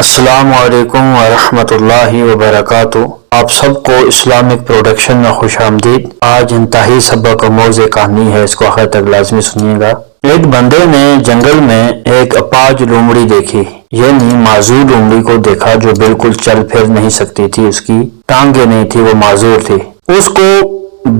السلام علیکم ورحمۃ اللہ وبرکاتہ۔ آپ سب کو اسلامک پروڈکشن میں خوش آمدید۔ آج انتہائی سبق آموز کہانی ہے، اس کو آخر تک لازمی سنیے گا۔ ایک بندے نے جنگل میں ایک اپاج لومڑی دیکھی، یعنی معذور لومڑی کو دیکھا جو بالکل چل پھر نہیں سکتی تھی، اس کی ٹانگیں نہیں تھی، وہ معذور تھی۔ اس کو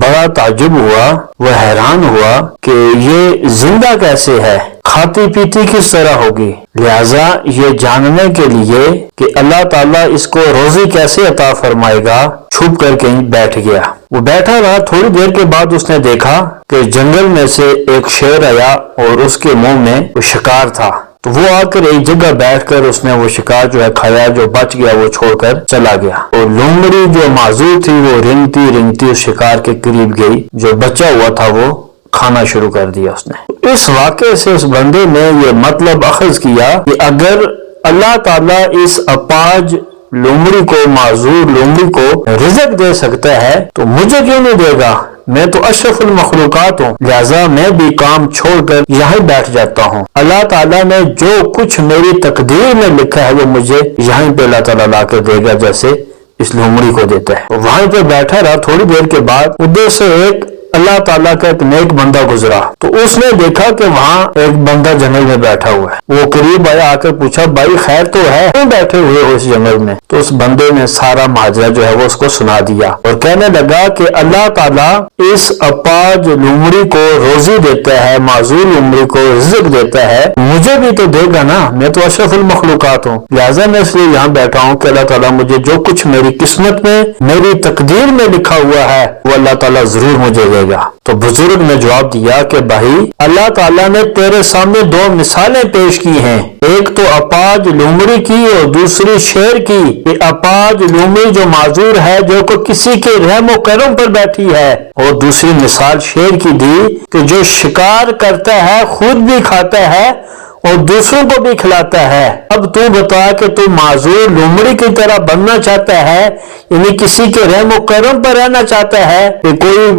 بڑا تعجب ہوا، وہ حیران ہوا کہ یہ زندہ کیسے ہے، کھاتی پیتی کس طرح ہوگی۔ لہذا یہ جاننے کے لیے کہ اللہ تعالیٰ اس کو روزی کیسے عطا فرمائے گا، چھپ کر کہیں بیٹھ گیا۔ وہ بیٹھا رہا، تھوڑی دیر کے بعد اس نے دیکھا کہ جنگل میں سے ایک شیر آیا اور اس کے منہ میں وہ شکار تھا، تو وہ آ کر ایک جگہ بیٹھ کر اس نے وہ شکار جو ہے کھایا، جو بچ گیا وہ چھوڑ کر چلا گیا۔ اور لومڑی جو معذور تھی وہ رنگتی رنگتی اس شکار کے قریب گئی، جو بچا ہوا تھا وہ کھانا شروع کر دیا اس نے۔ اس واقعے سے اس بندے نے یہ مطلب اخذ کیا کہ اگر اللہ تعالیٰ اس اپاج لومڑی کو، معذور لومڑی کو رزق دے سکتا ہے تو مجھے کیوں نہیں دے گا؟ میں تو اشرف المخلوقات ہوں، لہذا میں بھی کام چھوڑ کر یہیں بیٹھ جاتا ہوں۔ اللہ تعالیٰ نے جو کچھ میری تقدیر میں لکھا ہے وہ مجھے یہیں پہ اللہ تعالیٰ لا کے دے گا، جیسے اس لومڑی کو دیتا ہے۔ وہیں پہ بیٹھا رہا، تھوڑی دیر کے بعد ادھر سے ایک اللہ تعالیٰ کا ایک نیک بندہ گزرا، تو اس نے دیکھا کہ وہاں ایک بندہ جنگل میں بیٹھا ہوا ہے۔ وہ قریب آیا، آ کر پوچھا بھائی خیر تو ہے، کیوں بیٹھے ہوئے ہو اس جنگل میں؟ تو اس بندے نے سارا ماجرا جو ہے وہ اس کو سنا دیا اور کہنے لگا کہ اللہ تعالیٰ اس اپاج لومڑی کو روزی دیتا ہے، معذور لومڑی کو رزق دیتا ہے، مجھے بھی تو دے گا نا، میں تو اشرف المخلوقات ہوں، لہٰذا میں اس لیے یہاں بیٹھا ہوں کہ اللہ تعالیٰ مجھے جو کچھ میری قسمت میں، میری تقدیر میں لکھا ہوا ہے وہ اللہ تعالیٰ ضرور مجھے دے گا۔ تو بزرگ نے جواب دیا کہ بھائی اللہ تعالیٰ نے تیرے سامنے دو مثالیں پیش کی ہیں، ایک تو اپاج لومڑی کی اور دوسری شیر کی۔ کہ اپاج لومڑی جو معذور ہے، جو کو کسی کے رحم و کرم پر بیٹھی ہے، اور دوسری مثال شیر کی دی کہ جو شکار کرتا ہے، خود بھی کھاتا ہے اور دوسروں کو بھی کھلاتا ہے۔ اب تو بتا کہ تو معذور لومڑی کی طرح بننا چاہتا ہے، یعنی کسی کے رحم و کرم پر رہنا چاہتا ہے کہ کوئی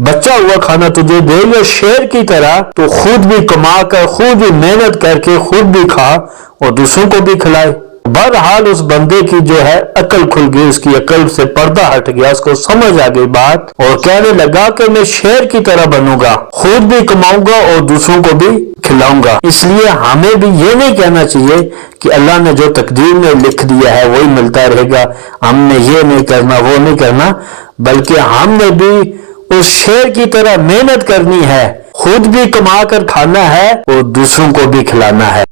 بچا ہوا کھانا تجھے دے، یا شیر کی طرح تو خود بھی کما کر، خود بھی محنت کر کے خود بھی کھا اور دوسروں کو بھی کھلائے۔ بہرحال اس بندے کی جو ہے عقل کھل گئی، اس کی عقل سے پردہ ہٹ گیا، اس کو سمجھ آ گئی بات، اور کہنے لگا کہ میں شیر کی طرح بنوں گا، خود بھی کماؤں گا اور دوسروں کو بھی کھلاؤں گا۔ اس لیے ہمیں بھی یہ نہیں کہنا چاہیے کہ اللہ نے جو تقدیر میں لکھ دیا ہے وہی ملتا رہے گا، ہم نے یہ نہیں کرنا، وہ نہیں کرنا، بلکہ ہم نے بھی اس شیر کی طرح محنت کرنی ہے، خود بھی کما کر کھانا ہے اور دوسروں کو بھی کھلانا ہے۔